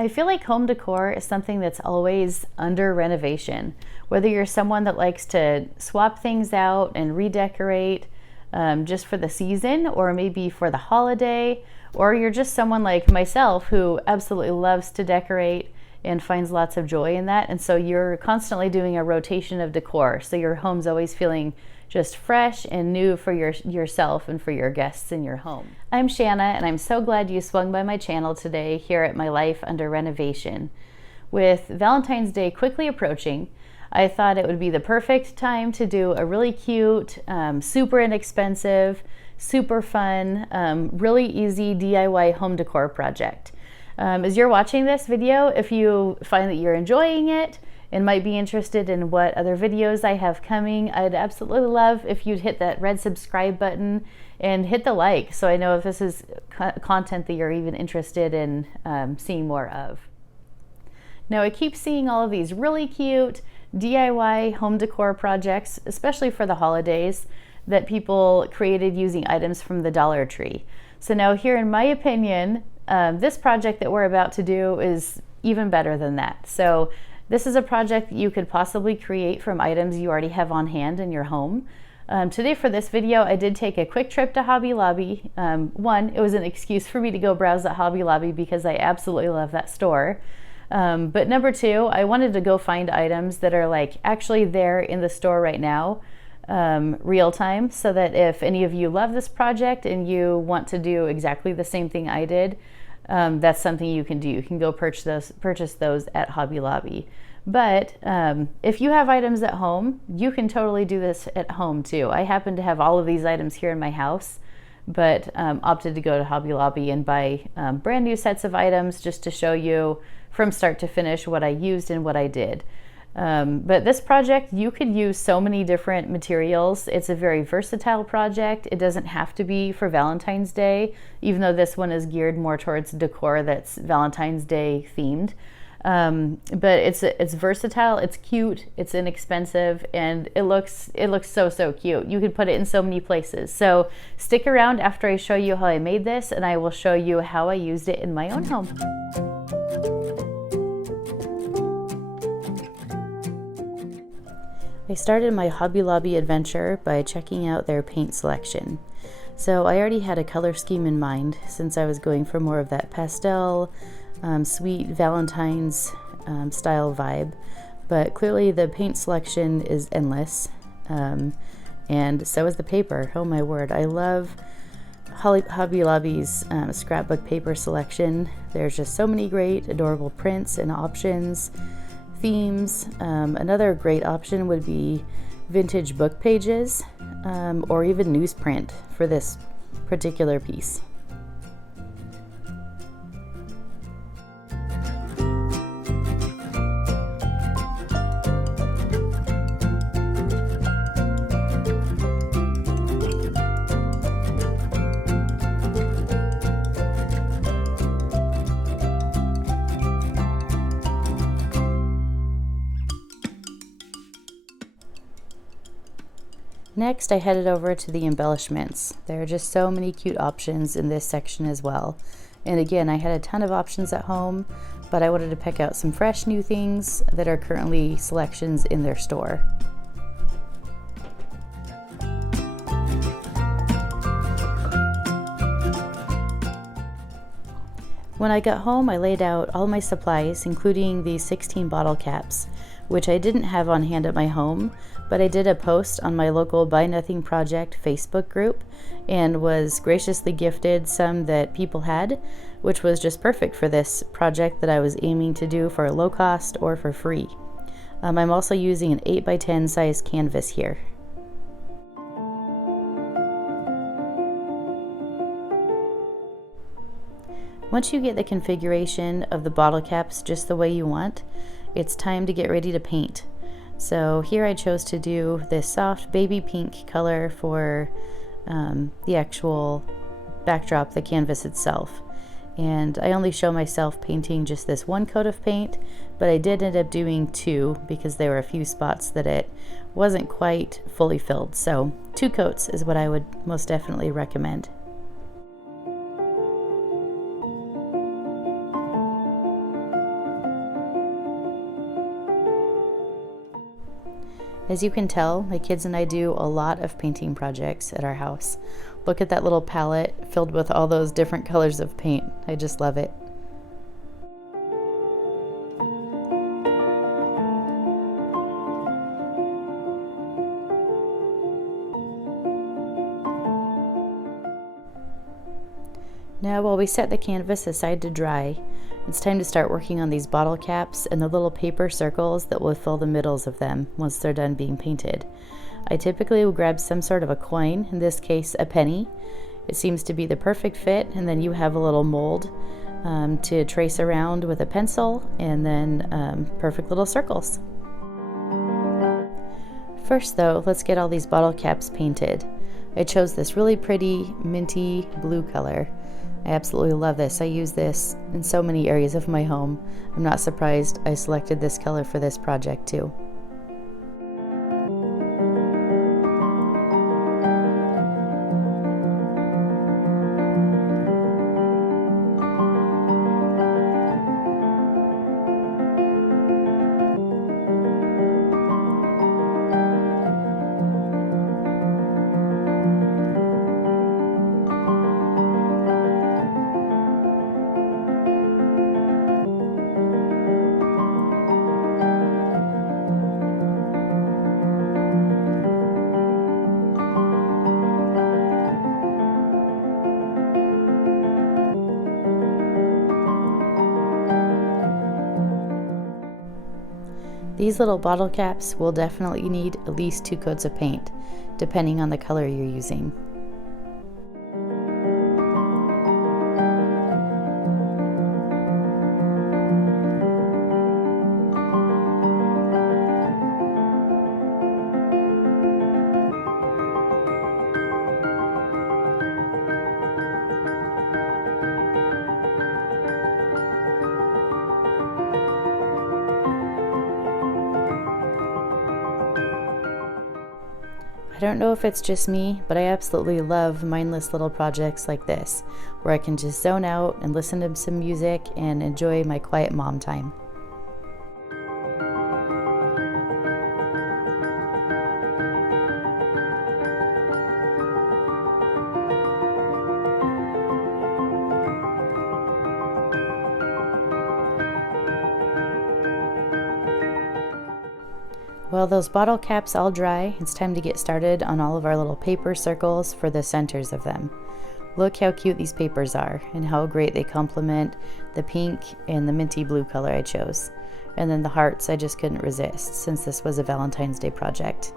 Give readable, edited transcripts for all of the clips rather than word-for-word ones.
I feel like home decor is something that's always under renovation. Whether you're someone that likes to swap things out and redecorate just for the season, or maybe for the holiday, or you're just someone like myself who absolutely loves to decorate and finds lots of joy in that. And so you're constantly doing a rotation of decor. So your home's always feeling just fresh and new for yourself and for your guests in your home. I'm Shanna, and I'm so glad you swung by my channel today here at My Life Under Renovation. With Valentine's Day quickly approaching, I thought it would be the perfect time to do a really cute, super inexpensive, super fun, really easy DIY home decor project. As you're watching this video, if you find that you're enjoying it and might be interested in what other videos I have coming, I'd absolutely love if you'd hit that red subscribe button and hit the like so I know if this is content that you're even interested in seeing more of. Now, I keep seeing all of these really cute DIY home decor projects, especially for the holidays, that people created using items from the Dollar Tree. So now here, in my opinion, this project that we're about to do is even better than that. So this is a project that you could possibly create from items you already have on hand in your home. Today for this video, I did take a quick trip to Hobby Lobby. One, it was an excuse for me to go browse at Hobby Lobby because I absolutely love that store. But number two, I wanted to go find items that are like actually there in the store right now, real time, so that if any of you love this project and you want to do exactly the same thing I did, that's something you can do. You can go purchase those at Hobby Lobby. But if you have items at home, you can totally do this at home too. I happen to have all of these items here in my house, but opted to go to Hobby Lobby and buy brand new sets of items just to show you from start to finish what I used and what I did. But this project, you could use so many different materials. It's a very versatile project. It doesn't have to be for Valentine's Day, even though this one is geared more towards decor that's Valentine's Day themed. But it's versatile, it's cute, it's inexpensive, and it looks so cute. You could put it in so many places. So stick around after I show you how I made this, and I will show you how I used it in my own home. I started my Hobby Lobby adventure by checking out their paint selection. So I already had a color scheme in mind since I was going for more of that pastel, sweet Valentine's style vibe, but clearly the paint selection is endless, and so is the paper. Oh my word, I love Hobby Lobby's scrapbook paper selection. There's just so many great adorable prints and options. Themes. Another great option would be vintage book pages, or even newsprint for this particular piece. Next, I headed over to the embellishments. There are just so many cute options in this section as well. And again, I had a ton of options at home, but I wanted to pick out some fresh new things that are currently selections in their store. When I got home, I laid out all my supplies, including these 16 bottle caps, which I didn't have on hand at my home, but I did a post on my local Buy Nothing Project Facebook group and was graciously gifted some that people had, which was just perfect for this project that I was aiming to do for low cost or for free. I'm also using an 8x10 size canvas here. Once you get the configuration of the bottle caps just the way you want, it's time to get ready to paint. So here I chose to do this soft baby pink color for the actual backdrop, the canvas itself. And I only show myself painting just this one coat of paint, but I did end up doing two because there were a few spots that it wasn't quite fully filled. So 2 coats is what I would most definitely recommend. As you can tell, my kids and I do a lot of painting projects at our house. Look at that little palette filled with all those different colors of paint. I just love it. Now, while we set the canvas aside to dry, it's time to start working on these bottle caps and the little paper circles that will fill the middles of them once they're done being painted. I typically will grab some sort of a coin, in this case a penny. It seems to be the perfect fit, and then you have a little mold to trace around with a pencil, and then perfect little circles. First though, let's get all these bottle caps painted. I chose this really pretty minty blue color. I absolutely love this. I use this in so many areas of my home. I'm not surprised I selected this color for this project too. These little bottle caps will definitely need at least 2 coats of paint, depending on the color you're using. I don't know if it's just me, but I absolutely love mindless little projects like this, where I can just zone out and listen to some music and enjoy my quiet mom time. Well, those bottle caps all dry, it's time to get started on all of our little paper circles for the centers of them. Look how cute these papers are and how great they complement the pink and the minty blue color I chose. And then the hearts I just couldn't resist since this was a Valentine's Day project.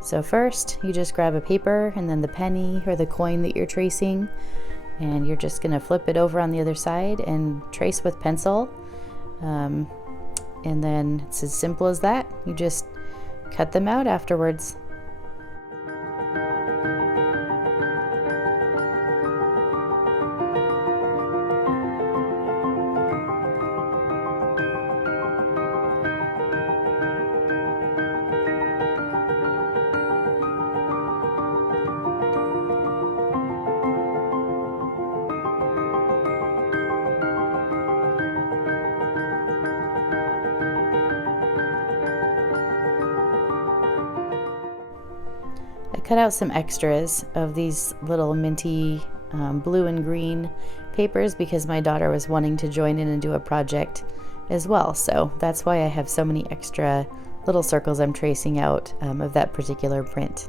So first, you just grab a paper and then the penny or the coin that you're tracing, and you're just gonna flip it over on the other side and trace with pencil. And then it's as simple as that. You just cut them out afterwards. Cut out some extras of these little minty blue and green papers because my daughter was wanting to join in and do a project as well. So that's why I have so many extra little circles I'm tracing out of that particular print.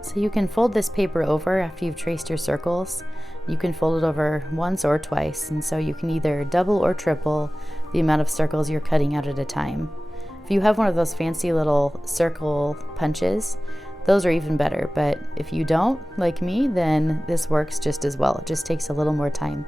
So you can fold this paper over after you've traced your circles. You can fold it over once or twice, and so you can either double or triple the amount of circles you're cutting out at a time. If you have one of those fancy little circle punches, those are even better, but if you don't, like me, then this works just as well. It just takes a little more time.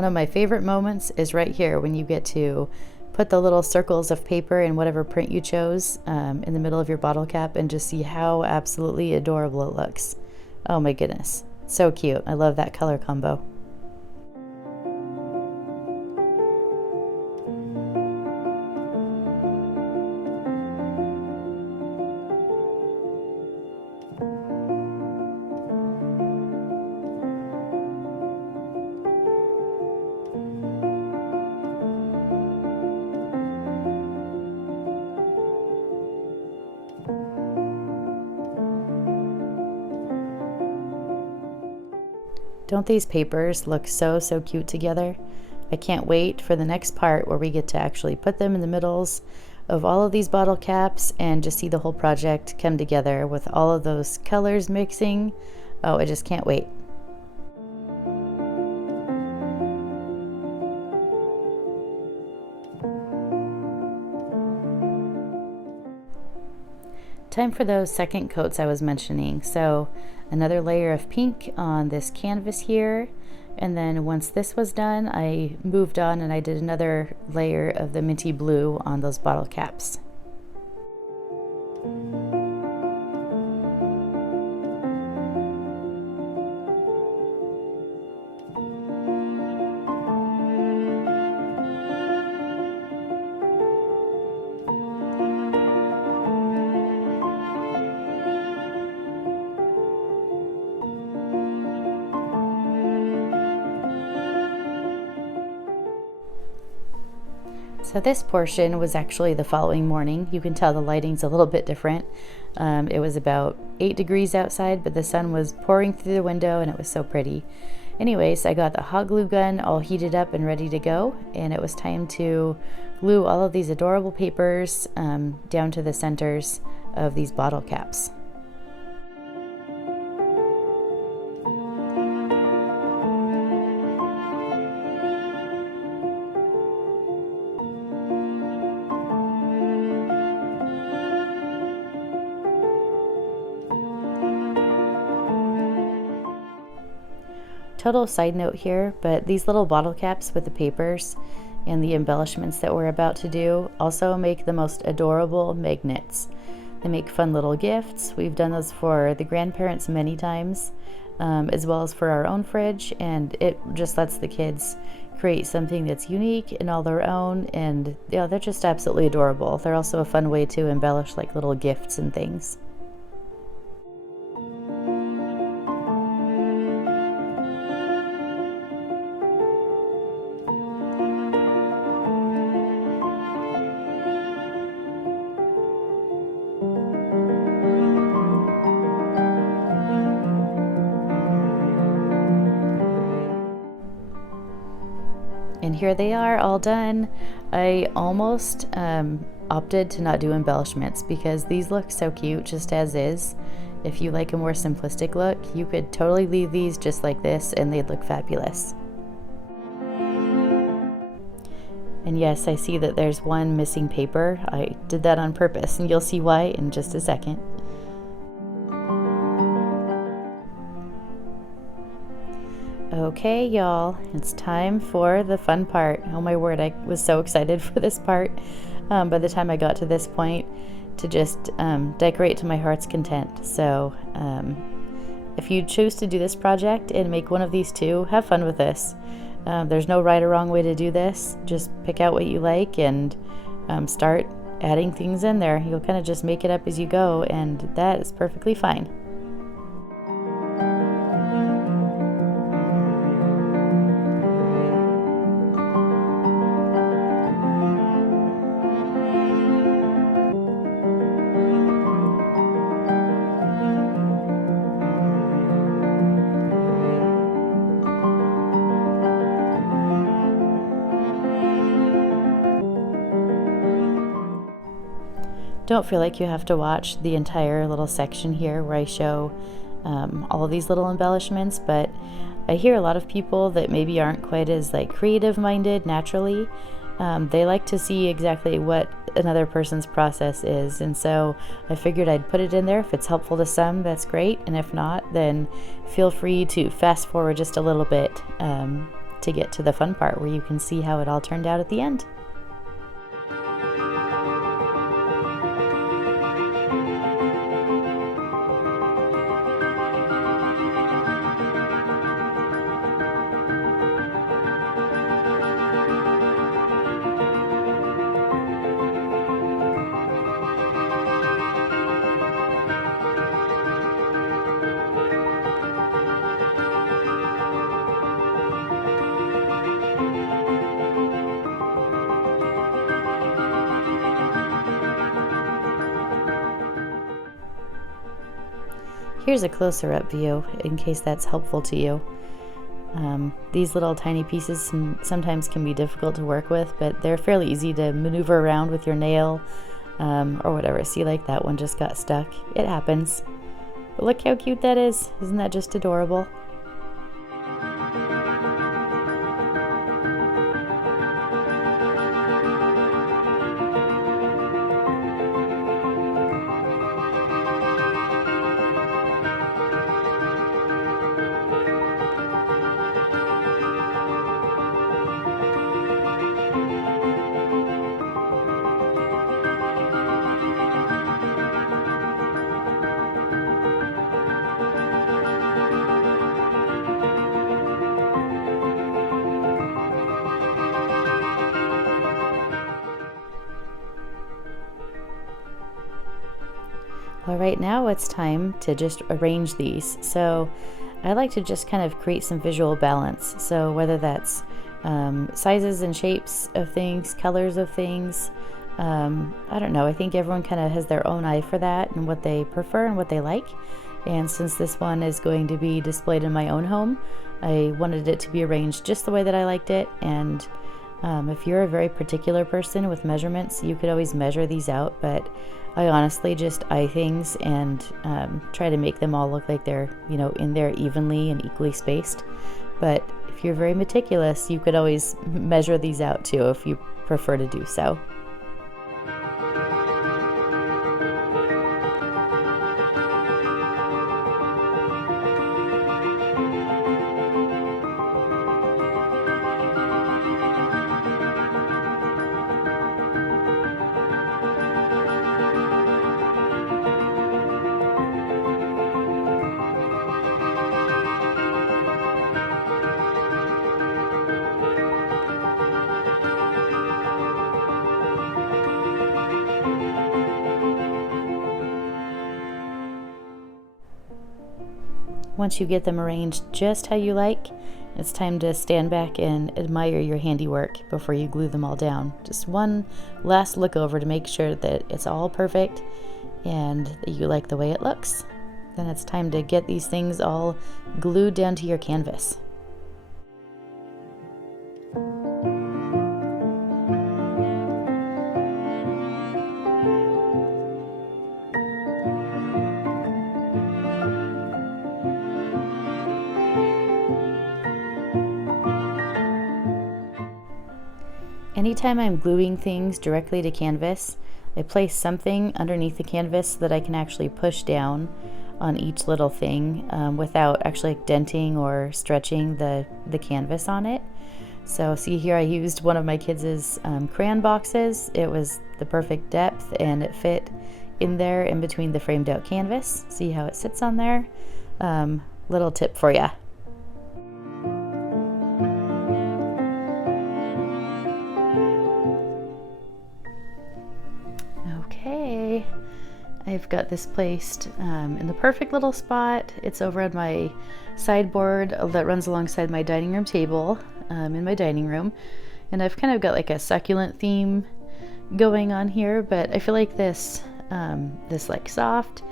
One of my favorite moments is right here when you get to put the little circles of paper in whatever print you chose in the middle of your bottle cap and just see how absolutely adorable it looks. Oh my goodness, so cute. I love that color combo. Don't these papers look so cute together? I can't wait for the next part where we get to actually put them in the middles of all of these bottle caps and just see the whole project come together with all of those colors mixing. Oh, I just can't wait. Time for those second coats I was mentioning. So another layer of pink on this canvas here, and then once this was done, I moved on and I did another layer of the minty blue on those bottle caps. So this portion was actually the following morning. You can tell the lighting's a little bit different. It was about 8 degrees outside, but the sun was pouring through the window and it was so pretty. Anyways, I got the hot glue gun all heated up and ready to go, and it was time to glue all of these adorable papers down to the centers of these bottle caps. Total side note here, but these little bottle caps with the papers and the embellishments that we're about to do also make the most adorable magnets. They make fun little gifts. We've done those for the grandparents many times, as well as for our own fridge, and it just lets the kids create something that's unique and all their own, and yeah, they're just absolutely adorable. They're also a fun way to embellish like little gifts and things. And here they are, all done. I almost opted to not do embellishments because these look so cute just as is. If you like a more simplistic look, you could totally leave these just like this and they'd look fabulous. And yes, I see that there's one missing paper. I did that on purpose, and you'll see why in just a second. Okay, y'all, it's time for the fun part. Oh my word, I was so excited for this part by the time I got to this point to just decorate to my heart's content. So if you choose to do this project and make one of these two, have fun with this. There's no right or wrong way to do this. Just pick out what you like and start adding things in there. You'll kind of just make it up as you go, and that is perfectly fine. Don't feel like you have to watch the entire little section here where I show all of these little embellishments, but I hear a lot of people that maybe aren't quite as like creative minded naturally. They like to see exactly what another person's process is, and so I figured I'd put it in there. If it's helpful to some, that's great, and if not, then feel free to fast forward just a little bit to get to the fun part where you can see how it all turned out at the end. Here's a closer up view in case that's helpful to you. These little tiny pieces sometimes can be difficult to work with, but they're fairly easy to maneuver around with your nail or whatever. See, like that one just got stuck. It happens. But look how cute that is. Isn't that just adorable? All right, now it's time to just arrange these. So I like to just kind of create some visual balance. So whether that's sizes and shapes of things, colors of things, I don't know. I think everyone kind of has their own eye for that and what they prefer and what they like. And since this one is going to be displayed in my own home, I wanted it to be arranged just the way that I liked it. And if you're a very particular person with measurements, you could always measure these out, but I honestly just eye things and try to make them all look like they're, in there evenly and equally spaced. But if you're very meticulous, you could always measure these out too if you prefer to do so. Once you get them arranged just how you like, it's time to stand back and admire your handiwork before you glue them all down. Just one last look over to make sure that it's all perfect and that you like the way it looks. Then it's time to get these things all glued down to your canvas. Anytime I'm gluing things directly to canvas, I place something underneath the canvas so that I can actually push down on each little thing without actually denting or stretching the canvas on it. So see here, I used one of my kids' crayon boxes. It was the perfect depth and it fit in there in between the framed out canvas. See how it sits on there? Little tip for you. Okay, I've got this placed in the perfect little spot. It's over on my sideboard that runs alongside my dining room table in my dining room. And I've kind of got like a succulent theme going on here, but I feel like this like soft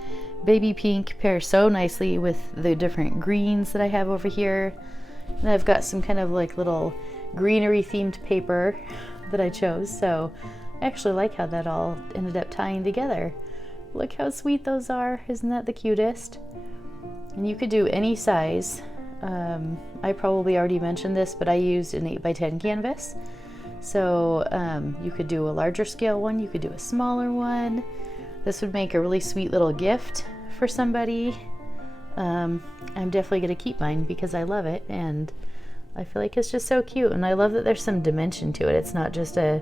baby pink pairs so nicely with the different greens that I have over here. And I've got some kind of like little greenery themed paper that I chose, so I actually like how that all ended up tying together. Look how sweet those are. Isn't that the cutest? And you could do any size. I probably already mentioned this, but I used an 8x10 canvas. So you could do a larger scale one, you could do a smaller one. This would make a really sweet little gift for somebody. I'm definitely going to keep mine because I love it, and I feel like it's just so cute, and I love that there's some dimension to it. It's not just a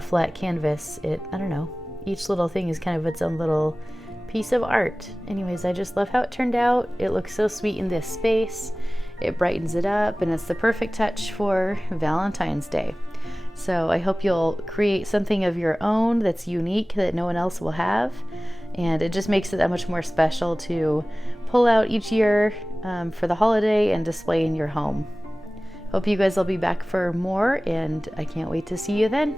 flat canvas. I don't know, each little thing is kind of its own little piece of art. Anyways, I just love how it turned out. It looks so sweet in this space. It brightens it up, and it's the perfect touch for Valentine's Day. So I hope you'll create something of your own that's unique that no one else will have, and it just makes it that much more special to pull out each year for the holiday and display in your home. Hope you guys will be back for more, and I can't wait to see you then.